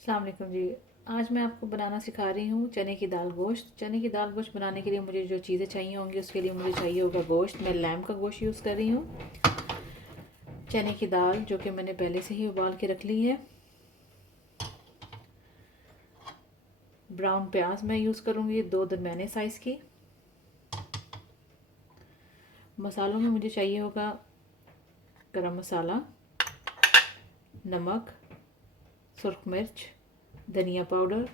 अस्सलाम वालेकुम जी। आज मैं आपको बनाना सिखा रही हूँ चने की दाल गोश्त। चने की दाल गोश्त बनाने के लिए मुझे जो चीज़ें चाहिए होंगी उसके लिए मुझे चाहिए होगा गोश्त। मैं लैम्ब का गोश्त यूज़ कर रही हूँ। चने की दाल जो कि मैंने पहले से ही उबाल के रख ली है। ब्राउन प्याज मैं यूज़ करूँगी 2 दरमियाने साइज़ की। मसालों में मुझे चाहिए होगा गरम मसाला, नमक, सुरख मिर्च, धनिया पाउडर,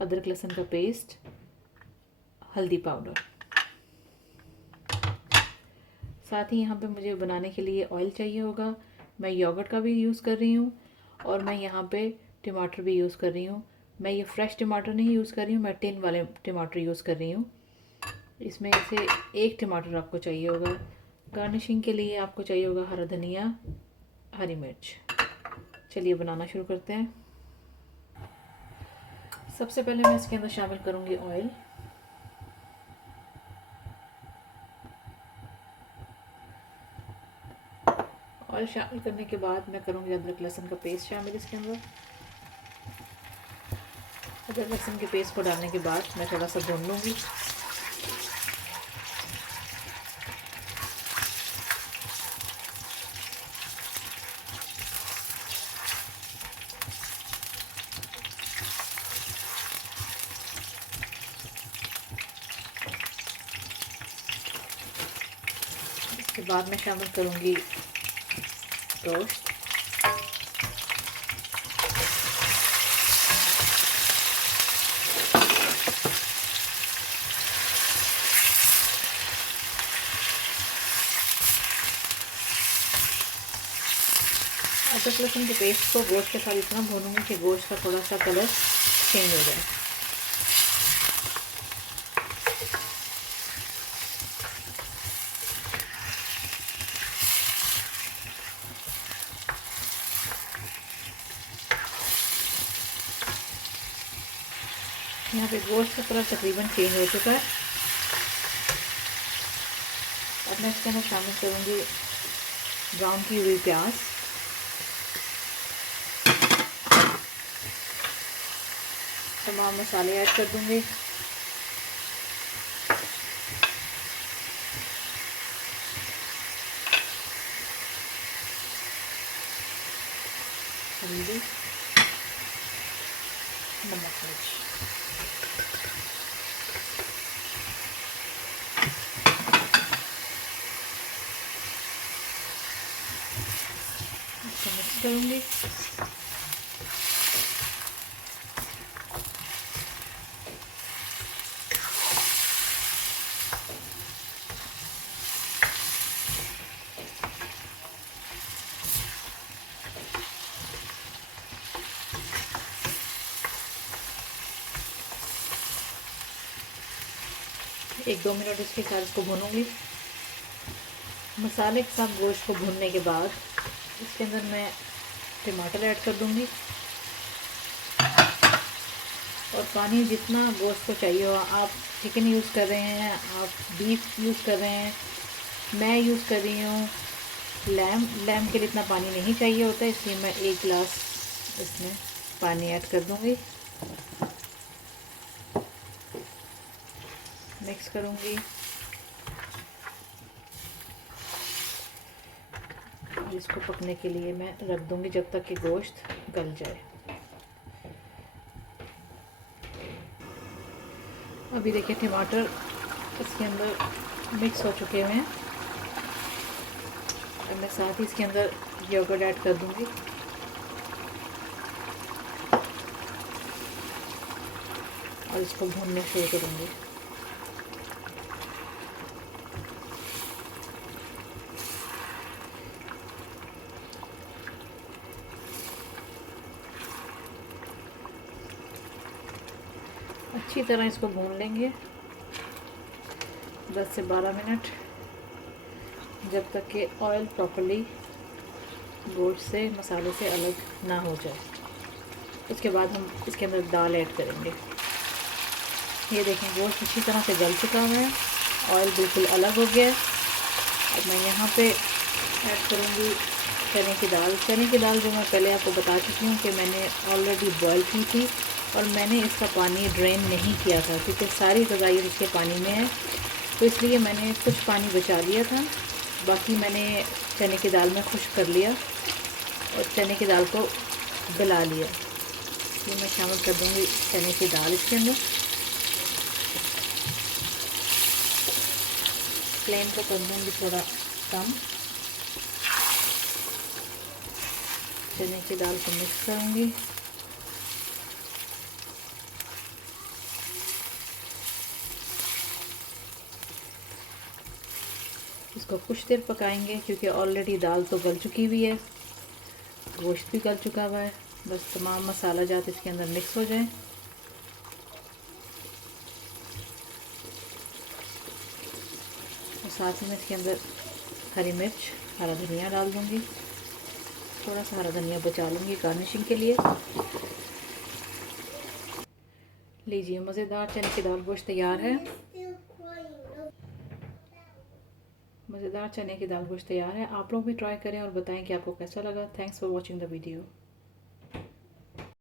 अदरक लहसुन का पेस्ट, हल्दी पाउडर। साथ ही यहाँ पे मुझे बनाने के लिए ऑयल चाहिए होगा। मैं योगर्ट का भी यूज़ कर रही हूँ और मैं यहाँ पे टमाटर भी यूज़ कर रही हूँ। मैं ये फ्रेश टमाटर नहीं यूज़ कर रही हूँ, मैं टिन वाले टमाटर यूज़ कर रही हूँ। इसमें से एक टमाटर आपको चाहिए होगा। गार्निशिंग के लिए आपको चाहिए होगा हरा धनिया, हरी मिर्च। चलिए बनाना शुरू करते हैं। सबसे पहले मैं इसके अंदर शामिल करूँगी ऑयल। ऑयल शामिल करने के बाद मैं करूँगी अदरक लहसुन का पेस्ट शामिल इसके अंदर। अदरक लहसुन के पेस्ट को डालने के बाद मैं थोड़ा सा भून लूँगी। इसके बाद मैं शामिल करूँगी गोश्त। अदरक लहसुन के पेस्ट को गोश्त के साथ इतना भूनूंगी कि गोश्त का थोड़ा सा कलर चेंज हो जाए। यहाँ पे गोश्त का कलर तकरीबन चेंज हो चुका है। अब मैं इसके अंदर शामिल करूँगी ब्राउन की हुई प्याज, तमाम मसाले ऐड कर दूँगी। हल्दी, नमक, मिर्च। इसको मिक्स करूँगी। एक दो मिनट इसके साथ इसको भूनूंगी। मसाले के साथ गोश्त को भूनने के बाद इसके अंदर मैं टमाटर ऐड कर दूंगी और पानी जितना गोश्त को चाहिए हो। आप चिकन यूज़ कर रहे हैं, आप बीफ यूज़ कर रहे हैं, मैं यूज़ कर रही हूँ लैम्ब के लिए इतना पानी नहीं चाहिए होता, इसलिए मैं 1 गिलास इसमें पानी ऐड कर दूंगी। मिक्स करूँगी और इसको पकने के लिए मैं रख दूँगी जब तक कि गोश्त गल जाए। अभी देखिए टमाटर इसके अंदर मिक्स हो चुके हुए हैं। अब मैं साथ ही इसके अंदर योगर्ट ऐड कर दूँगी और इसको भूनने शुरू करूँगी। अच्छी तरह इसको भून लेंगे 10 से 12 मिनट, जब तक कि ऑयल प्रॉपर्ली गोश्त से मसाले से अलग ना हो जाए। उसके बाद हम इसके अंदर दाल ऐड करेंगे। ये देखें गोश्त अच्छी तरह से गल चुका है, ऑयल बिल्कुल अलग हो गया है। अब मैं यहाँ पे ऐड करूँगी चने की दाल जो मैं पहले आपको बता चुकी हूँ कि मैंने ऑलरेडी बॉईल की थी और मैंने इसका पानी ड्रेन नहीं किया था क्योंकि सारी ग़िज़ाइयत इसके पानी में है, तो इसलिए मैंने कुछ पानी बचा लिया था। बाकी मैंने चने की दाल में खुश्क कर लिया और चने की दाल को गला लिया। ये मैं शामिल कर दूँगी चने की दाल इसके अंदर। फ्लेम को कर दूँगी थोड़ा कम। चने की दाल को मिक्स करूँगी। इसको कुछ देर पकाएंगे क्योंकि ऑलरेडी दाल तो गल चुकी हुई है, गोश्त भी गल चुका हुआ है। बस तमाम मसाला जात इसके अंदर मिक्स हो जाए। और साथ ही मैं इसके अंदर हरी मिर्च, हरा धनिया डाल दूँगी। थोड़ा सा हरा धनिया बचा लूँगी गार्निशिंग के लिए। लीजिए, मज़ेदार चने की दाल गोश्त तैयार है। मज़ेदार चने की दाल गोश्त तैयार है। आप लोग भी ट्राई करें और बताएं कि आपको कैसा लगा। Thanks for watching the video.